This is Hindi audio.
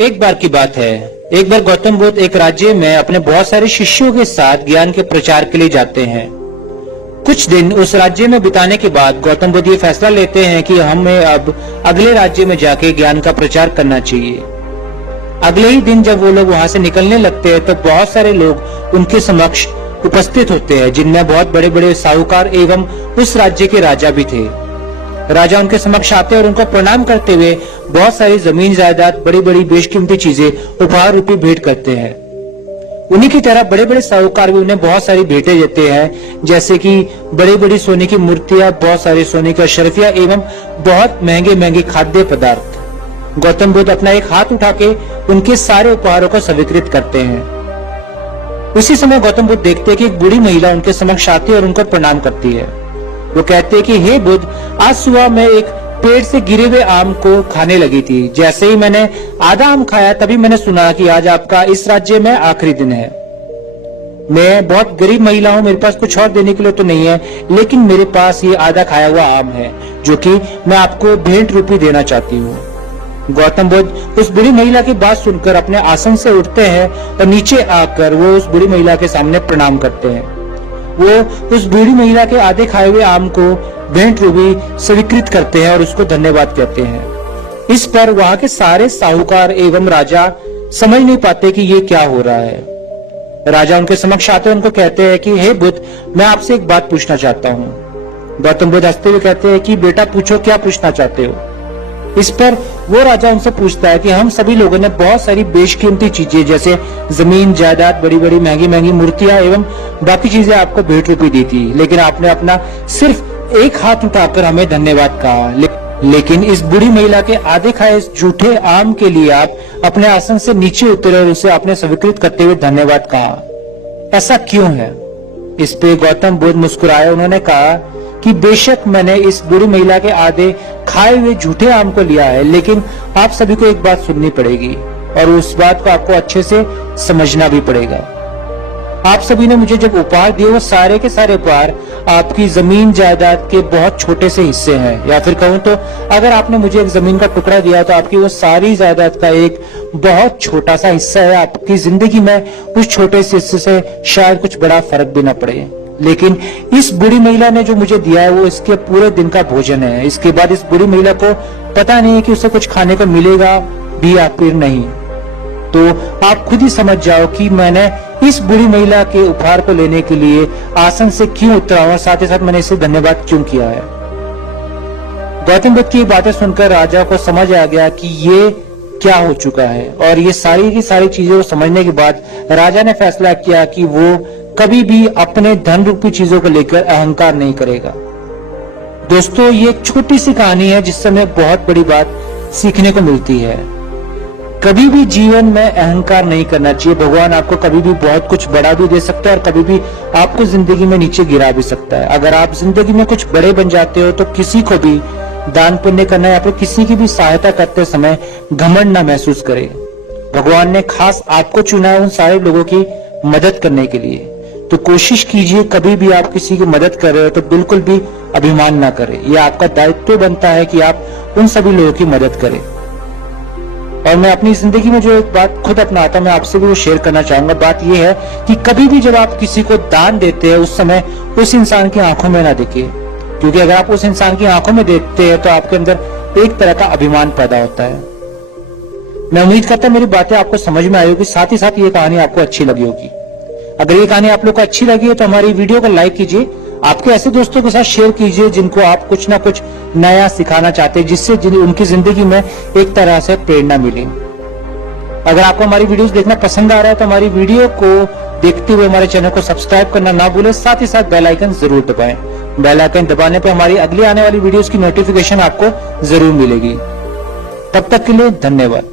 एक बार की बात है। एक बार गौतम बुद्ध एक राज्य में अपने बहुत सारे शिष्यों के साथ ज्ञान के प्रचार के लिए जाते हैं। कुछ दिन उस राज्य में बिताने के बाद गौतम बुद्ध ये फैसला लेते हैं कि हमें अब अगले राज्य में जाके ज्ञान का प्रचार करना चाहिए। अगले ही दिन जब वो लोग वहां से निकलने लगते हैं तो बहुत सारे लोग उनके समक्ष उपस्थित होते हैं, जिनमें बहुत बड़े बड़े साहूकार एवं उस राज्य के राजा भी थे। राजा उनके समक्ष आते और उनको प्रणाम करते हुए बहुत सारी जमीन जायदाद, बड़ी बड़ी बेशकीमती चीजें उपहार रूपी भेंट करते हैं। उन्हीं की तरह बड़े बड़े साहूकार भी उन्हें बहुत सारी भेंटें देते हैं, जैसे कि बड़ी बड़ी सोने की मूर्तियां, बहुत सारी सोने की अशरफियां एवं बहुत महंगे महंगे खाद्य पदार्थ। गौतम बुद्ध अपना एक हाथ उठा के उनके सारे उपहारों को स्वीकृत करते हैं। उसी समय गौतम बुद्ध देखते हैं कि एक बूढ़ी महिला उनके समक्ष आती है और उनको प्रणाम करती है। वो कहते हैं कि हे बुद्ध, आज सुबह मैं एक पेड़ से गिरे हुए आम को खाने लगी थी। जैसे ही मैंने आधा आम खाया तभी मैंने सुना कि आज आपका इस राज्य में आखिरी दिन है। मैं बहुत गरीब महिला हूँ, मेरे पास कुछ और देने के लिए तो नहीं है, लेकिन मेरे पास ये आधा खाया हुआ आम है जो कि मैं आपको भेंट रूपी देना चाहती हूँ। गौतम बुद्ध उस बुरी महिला की बात सुनकर अपने आसन से उठते हैं और नीचे आकर वो उस बुरी महिला के सामने प्रणाम करते हैं। वो उस बूढ़ी महिला के आधे खाए हुए आम को भेंट रूपी स्वीकृत करते हैं और उसको धन्यवाद कहते हैं। इस पर वहां के सारे साहूकार एवं राजा समझ नहीं पाते कि ये क्या हो रहा है। राजा उनके समक्ष आते हैं, उनको कहते हैं कि हे बुद्ध, मैं आपसे एक बात पूछना चाहता हूँ। गौतम बुद्ध हंसते हुए कहते हैं कि बेटा पूछो, क्या पूछना चाहते हो। इस पर वो राजा उनसे पूछता है कि हम सभी लोगों ने बहुत सारी बेशकीमती चीजें जैसे जमीन जायदाद, बड़ी बड़ी महंगी महंगी मूर्तियां एवं बाकी चीजें आपको भेंट रूपी दी थी, लेकिन आपने अपना सिर्फ एक हाथ उठाकर हमें धन्यवाद कहा। लेकिन इस बुरी महिला के आधे खाए इस झूठे आम के लिए आप अपने आसन से नीचे उतरे और उसे आपने स्वीकृत करते हुए धन्यवाद कहा। ऐसा क्यों है। इस पे गौतम बुद्ध मुस्कुराए। उन्होंने कहा कि बेशक मैंने इस बुरी महिला के आधे खाए हुए झूठे आम को लिया है, लेकिन आप सभी को एक बात सुननी पड़ेगी और उस बात को आपको अच्छे से समझना भी पड़ेगा। आप सभी ने मुझे जब उपहार दिए वो सारे के सारे उपहार आपकी जमीन जायदाद के बहुत छोटे से हिस्से हैं, या फिर कहूं तो अगर आपने मुझे एक जमीन का टुकड़ा दिया तो आपकी वो सारी जायदाद का एक बहुत छोटा सा हिस्सा है। आपकी जिंदगी में उस छोटे से हिस्से से शायद कुछ बड़ा फर्क भी ना पड़े, लेकिन इस बुरी महिला ने जो मुझे दिया है वो इसके पूरे दिन का भोजन है। इसके बाद इस बुरी महिला को पता नहीं है कि उसे कुछ खाने को मिलेगा भी या फिर नहीं। तो आप खुद ही समझ जाओ कि मैंने इस बुरी महिला के उपहार को लेने के लिए आसन से क्यों उतरा और साथ ही साथ मैंने इसे धन्यवाद क्यों किया है। गौतम बुद्ध की बातें सुनकर राजा को समझ आ गया कि ये क्या हो चुका है, और ये सारी की सारी चीजें को समझने के बाद राजा ने फैसला किया कि वो कभी भी अपने धन रूपी चीजों को लेकर अहंकार नहीं करेगा। दोस्तों, ये एक छोटी सी कहानी है जिससे हमें बहुत बड़ी बात सीखने को मिलती है। कभी भी जीवन में अहंकार नहीं करना चाहिए। भगवान आपको कभी भी बहुत कुछ बड़ा भी दे सकता है और कभी भी आपको जिंदगी में नीचे गिरा भी सकता है। अगर आप जिंदगी में कुछ बड़े बन जाते हो तो किसी को भी दान पुण्य करना या फिर किसी की भी सहायता करते समय घमंड ना महसूस करें। भगवान ने खास आपको चुना है उन सारे लोगों की मदद करने के लिए, तो कोशिश कीजिए कभी भी आप किसी की मदद कर रहे हो तो बिल्कुल भी अभिमान ना करें। यह आपका दायित्व बनता है कि आप उन सभी लोगों की मदद करें। और मैं अपनी जिंदगी में जो एक बात खुद अपनाता मैं आपसे भी वो शेयर करना चाहूंगा। बात यह है कि कभी भी जब आप किसी को दान देते हैं उस समय उस इंसान की आंखों में ना देखिए, क्योंकि अगर आप उस इंसान की आंखों में देखते हैं तो आपके अंदर एक तरह का अभिमान पैदा होता है। मैं उम्मीद करता हूं मेरी बातें आपको समझ में आई होगी, साथ ही साथ ये कहानी आपको अच्छी लगी होगी। अगर ये कहानी आप लोग को अच्छी लगी है तो हमारी वीडियो को लाइक कीजिए, आपके ऐसे दोस्तों के साथ शेयर कीजिए जिनको आप कुछ ना कुछ नया सिखाना चाहते हैं, जिससे उनकी जिंदगी में एक तरह से प्रेरणा मिले। अगर आपको हमारी वीडियोस देखना पसंद आ रहा है तो हमारी वीडियो को देखते हुए हमारे चैनल को सब्सक्राइब करना ना भूलें, साथ ही साथ बेल आइकन जरूर दबाएं। बेल आइकन दबाने पर हमारी अगली आने वाली वीडियोस की नोटिफिकेशन आपको जरूर मिलेगी। तब तक के लिए धन्यवाद।